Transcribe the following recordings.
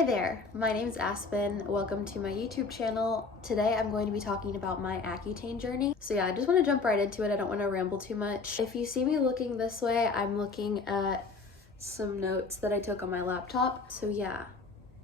Hey there, my name is Aspen. Welcome to my YouTube channel. Today I'm going to be talking about my Accutane journey. So yeah, I just want to jump right into it. I don't want to ramble too much. If you see me looking this way, I'm looking at some notes that I took on my laptop. So yeah,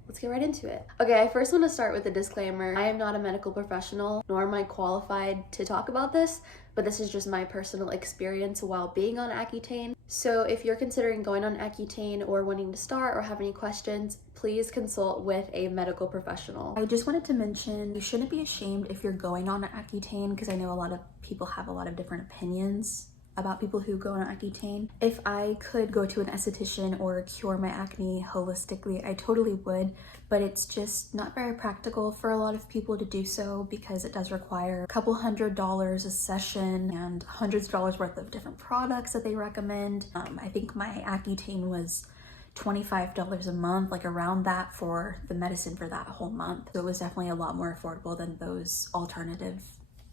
let's get right into it. Okay, I first want to start with a disclaimer. I am not a medical professional, nor am I qualified to talk about this, but this is just my personal experience while being on Accutane. So if you're considering going on Accutane or wanting to start or have any questions, please consult with a medical professional. I just wanted to mention you shouldn't be ashamed if you're going on Accutane, because I know a lot of people have a lot of different opinions about people who go on Accutane. If I could go to an esthetician or cure my acne holistically, I totally would, but it's just not very practical for a lot of people to do so because it does require a couple $100s a session and hundreds of dollars worth of different products that they recommend. I think my Accutane was $25 a month, like around that for the medicine for that whole month. So it was definitely a lot more affordable than those alternative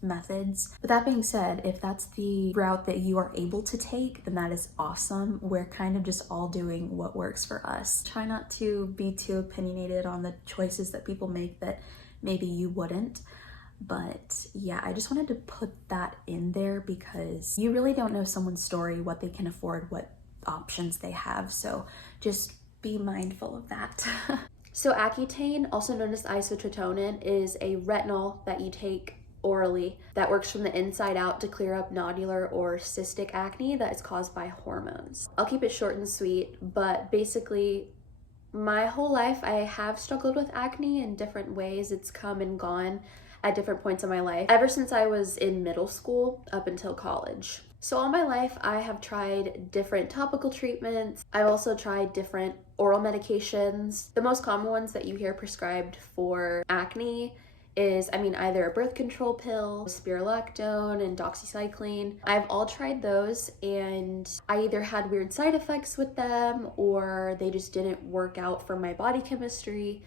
methods. But that being said, if that's the route that you are able to take, then that is awesome. We're kind of just all doing what works for us. Try not to be too opinionated on the choices that people make that maybe you wouldn't. But yeah, I just wanted to put that in there because you really don't know someone's story, what they can afford, what options they have. So just be mindful of that. So Accutane, also known as isotretinoin, is a retinol that you take orally that works from the inside out to clear up nodular or cystic acne that is caused by hormones. I'll keep it short and sweet, but basically my whole life I have struggled with acne in different ways. It's come and gone at different points in my life, ever since I was in middle school up until college. So all my life I have tried different topical treatments. I've also tried different oral medications. The most common ones that you hear prescribed for acne is, either a birth control pill, spironolactone, and doxycycline. I've all tried those and I either had weird side effects with them or they just didn't work out for my body chemistry,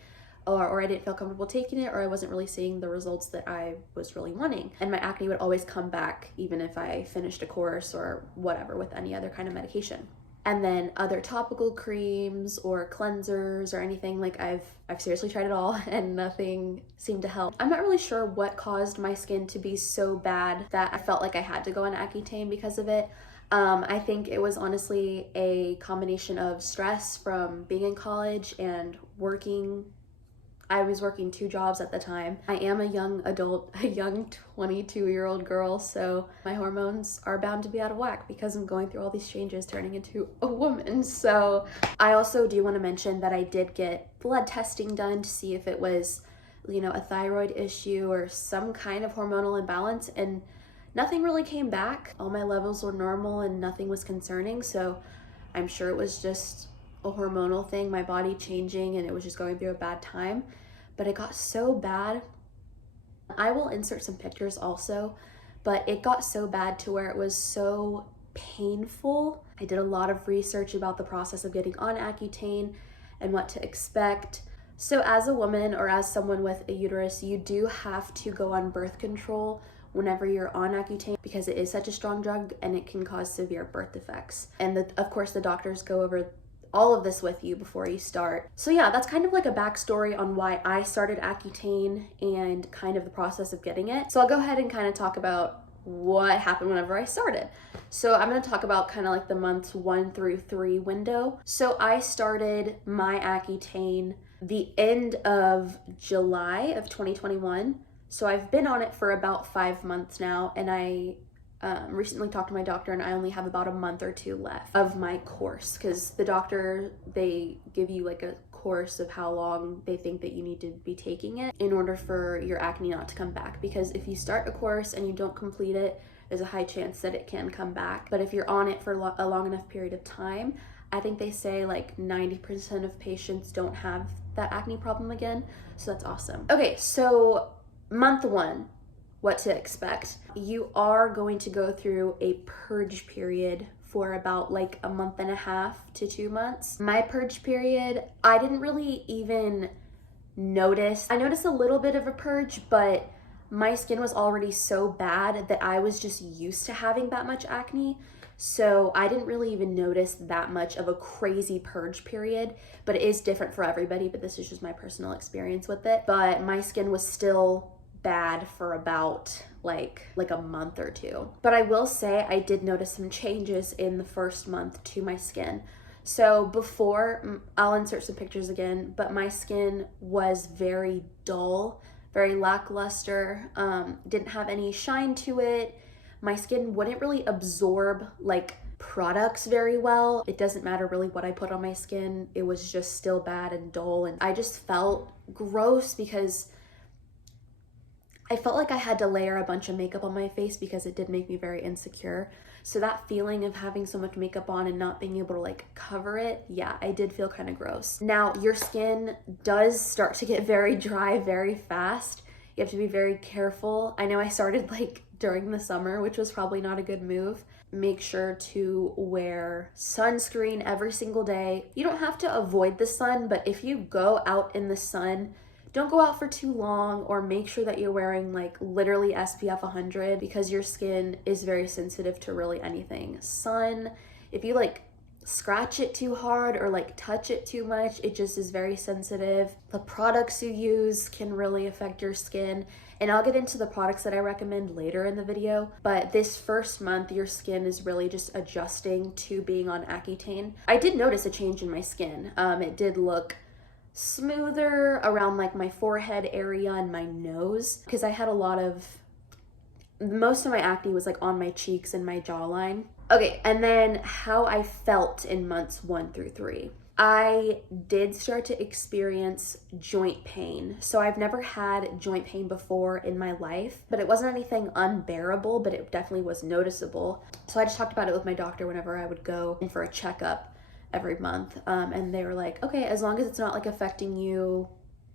or I didn't feel comfortable taking it, or I wasn't really seeing the results that I was really wanting. And my acne would always come back even if I finished a course or whatever with any other kind of medication. And then other topical creams or cleansers or anything, like I've seriously tried it all and nothing seemed to help. I'm not really sure what caused my skin to be so bad that I felt like I had to go on Accutane because of it. I think it was honestly a combination of stress from being in college and working. I was working 2 jobs at the time. I am a young adult, a young 22-year-old girl, so my hormones are bound to be out of whack because I'm going through all these changes turning into a woman. So I also do want to mention that I did get blood testing done to see if it was, a thyroid issue or some kind of hormonal imbalance, and nothing really came back. All my levels were normal and nothing was concerning, so I'm sure it was just a hormonal thing, my body changing, and it was just going through a bad time. But it got so bad. I will insert some pictures also, but it got so bad to where it was so painful. I did a lot of research about the process of getting on Accutane and what to expect. So as a woman or as someone with a uterus, you do have to go on birth control whenever you're on Accutane because it is such a strong drug and it can cause severe birth defects. And of course the doctors go over all of this with you before you start. So yeah, that's kind of like a backstory on why I started Accutane and kind of the process of getting it. So I'll go ahead and kind of talk about what happened whenever I started. So I'm going to talk about kind of like the months 1 through 3 window. So I started my Accutane the end of July of 2021. So I've been on it for about 5 months now, and I recently talked to my doctor and I only have about a month or 2 left of my course because the doctor, they give you like a course of how long they think that you need to be taking it in order for your acne not to come back, because if you start a course and you don't complete it, there's a high chance that it can come back. But if you're on it for a long enough period of time, I think they say like 90% of patients don't have that acne problem again, so that's awesome. Okay, so month 1, what to expect. You are going to go through a purge period for about like a month and a half to 2 months. My purge period, I didn't really even notice. I noticed a little bit of a purge, but my skin was already so bad that I was just used to having that much acne. So I didn't really even notice that much of a crazy purge period, but it is different for everybody, but this is just my personal experience with it. But my skin was still bad for about like a month or two. But I will say I did notice some changes in the first month to my skin. So before, I'll insert some pictures again, but my skin was very dull, very lackluster, didn't have any shine to it. My skin wouldn't really absorb like products very well. It doesn't matter really what I put on my skin. It was just still bad and dull, and I just felt gross because I felt like I had to layer a bunch of makeup on my face because it did make me very insecure. So that feeling of having so much makeup on and not being able to like cover it, yeah, I did feel kind of gross. Now, your skin does start to get very dry very fast. You have to be very careful. I know I started like during the summer, which was probably not a good move. Make sure to wear sunscreen every single day. You don't have to avoid the sun, but if you go out in the sun, don't go out for too long, or make sure that you're wearing like literally SPF 100 because your skin is very sensitive to really anything. Sun, if you like scratch it too hard or like touch it too much, it just is very sensitive. The products you use can really affect your skin. And I'll get into the products that I recommend later in the video, but this first month, your skin is really just adjusting to being on Accutane. I did notice a change in my skin. It did look smoother around like my forehead area and my nose, because I had most of my acne was like on my cheeks and my jawline. Okay, and then how I felt in months 1 through 3. I did start to experience joint pain. So I've never had joint pain before in my life, but it wasn't anything unbearable, but it definitely was noticeable. So I just talked about it with my doctor whenever I would go in for a checkup every month, and they were like, okay, as long as it's not like affecting you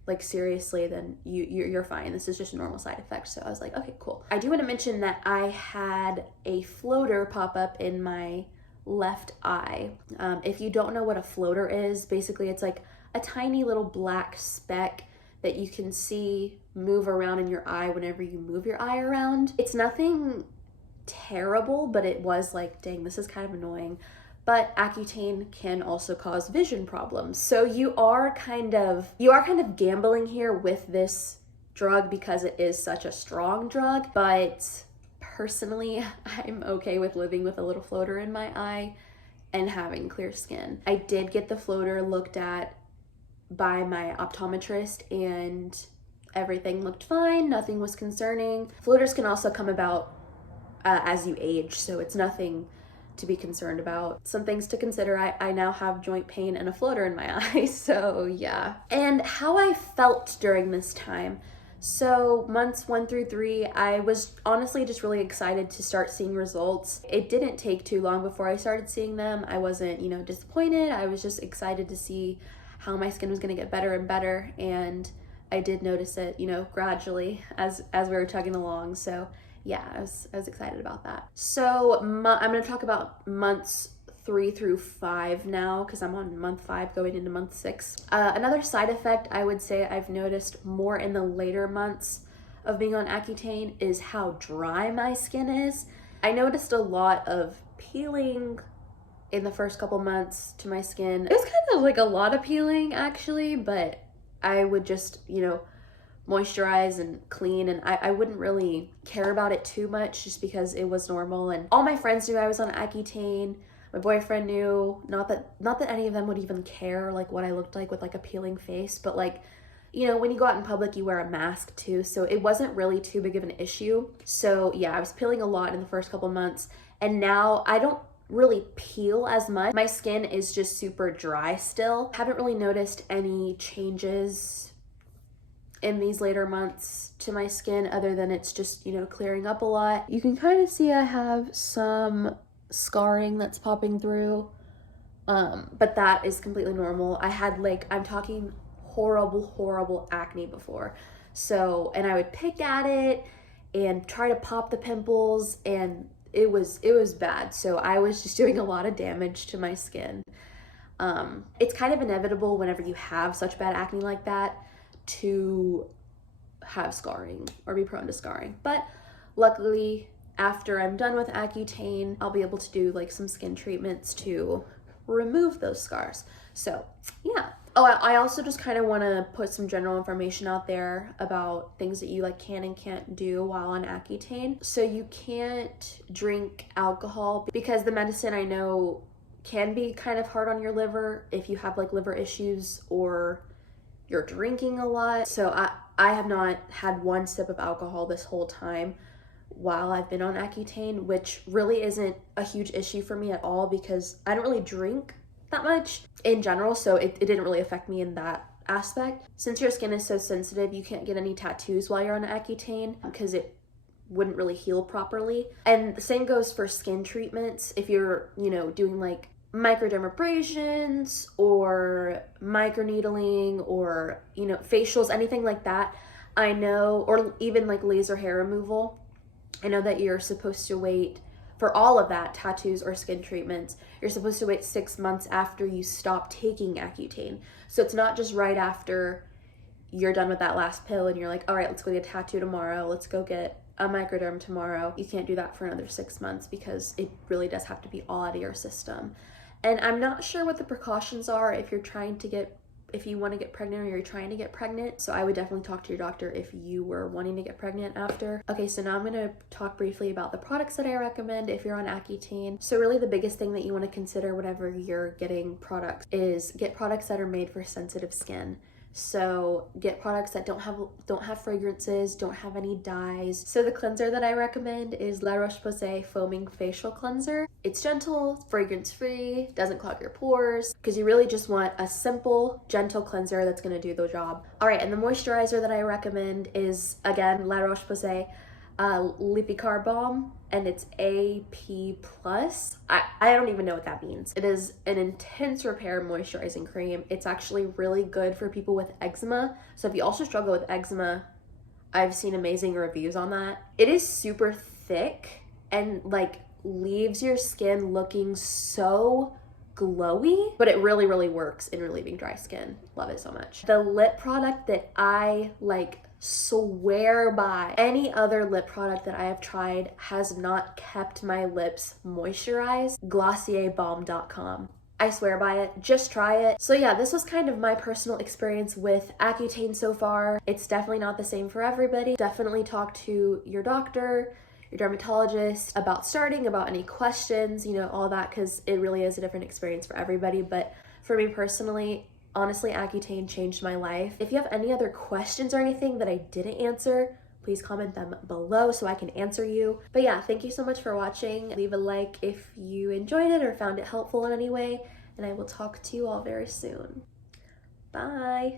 like seriously, then you're fine. This is just a normal side effect. So I was like, okay, cool. I do want to mention that I had a floater pop up in my left eye. If you don't know what a floater is, basically it's like a tiny little black speck that you can see move around in your eye whenever you move your eye around. It's nothing terrible, but it was like, dang, this is kind of annoying. But Accutane can also cause vision problems. So you are kind of gambling here with this drug because it is such a strong drug, but personally, I'm okay with living with a little floater in my eye and having clear skin. I did get the floater looked at by my optometrist and everything looked fine, nothing was concerning. Floaters can also come about as you age, so it's nothing to be concerned about. Some things to consider. I now have joint pain and a floater in my eye, so yeah. And how I felt during this time. So months 1 through 3, I was honestly just really excited to start seeing results. It didn't take too long before I started seeing them. I wasn't, disappointed. I was just excited to see how my skin was gonna get better and better. And I did notice it, gradually as we were chugging along. So yeah, I was excited about that. So I'm gonna talk about months 3 through 5 now, because I'm on month 5 going into month 6. Another side effect I would say I've noticed more in the later months of being on Accutane is how dry my skin is. I noticed a lot of peeling in the first couple months to my skin. It was kind of like a lot of peeling actually, but I would just, moisturize and clean, and I wouldn't really care about it too much just because it was normal. And all my friends knew I was on Accutane. My boyfriend knew. Not that any of them would even care like what I looked like with like a peeling face, but like, when you go out in public, you wear a mask too, so it wasn't really too big of an issue. So yeah, I was peeling a lot in the first couple months, and now I don't really peel as much. My skin is just super dry still. Haven't really noticed any changes in these later months to my skin other than it's just, clearing up a lot. You can kind of see I have some scarring that's popping through, but that is completely normal. I had I'm talking horrible acne before. So, and I would pick at it and try to pop the pimples, and it was bad. So I was just doing a lot of damage to my skin. It's kind of inevitable whenever you have such bad acne like that to have scarring or be prone to scarring. But luckily, after I'm done with Accutane, I'll be able to do like some skin treatments to remove those scars. So yeah. Oh, I also just kind of want to put some general information out there about things that you like can and can't do while on Accutane. So you can't drink alcohol because the medicine, I know, can be kind of hard on your liver if you have like liver issues or you're drinking a lot. So I have not had one sip of alcohol this whole time while I've been on Accutane, which really isn't a huge issue for me at all because I don't really drink that much in general, so it didn't really affect me in that aspect. Since your skin is so sensitive, you can't get any tattoos while you're on Accutane because it wouldn't really heal properly. And the same goes for skin treatments. If you're, doing like microdermabrasions or microneedling or, facials, anything like that, I know, or even like laser hair removal, I know that you're supposed to wait for all of that, tattoos or skin treatments, you're supposed to wait 6 months after you stop taking Accutane. So it's not just right after you're done with that last pill and you're like, all right, let's go get a tattoo tomorrow. Let's go get a microderm tomorrow. You can't do that for another 6 months because it really does have to be all out of your system. And I'm not sure what the precautions are if you want to get pregnant or you're trying to get pregnant. So I would definitely talk to your doctor if you were wanting to get pregnant after. Okay, so now I'm going to talk briefly about the products that I recommend if you're on Accutane. So really the biggest thing that you want to consider whenever you're getting products is get products that are made for sensitive skin. So get products that don't have fragrances, don't have any dyes. So the cleanser that I recommend is La Roche-Posay Foaming Facial Cleanser. It's gentle, fragrance-free, doesn't clog your pores, because you really just want a simple, gentle cleanser that's gonna do the job. All right, and the moisturizer that I recommend is, again, La Roche-Posay Lipicar Balm, and it's AP+. I don't even know what that means. It is an intense repair moisturizing cream. It's actually really good for people with eczema. So if you also struggle with eczema, I've seen amazing reviews on that. It is super thick and like leaves your skin looking so glowy, but it really, really works in relieving dry skin. Love it so much. The lip product that I swear by, any other lip product that I have tried has not kept my lips moisturized, GlossierBalm.com. I swear by it, just try it. So yeah, this was kind of my personal experience with Accutane so far. It's definitely not the same for everybody. Definitely talk to your doctor, your dermatologist about starting, about any questions, all that, because it really is a different experience for everybody. But for me personally, honestly, Accutane changed my life. If you have any other questions or anything that I didn't answer, please comment them below so I can answer you. But yeah, thank you so much for watching. Leave a like if you enjoyed it or found it helpful in any way, and I will talk to you all very soon. Bye.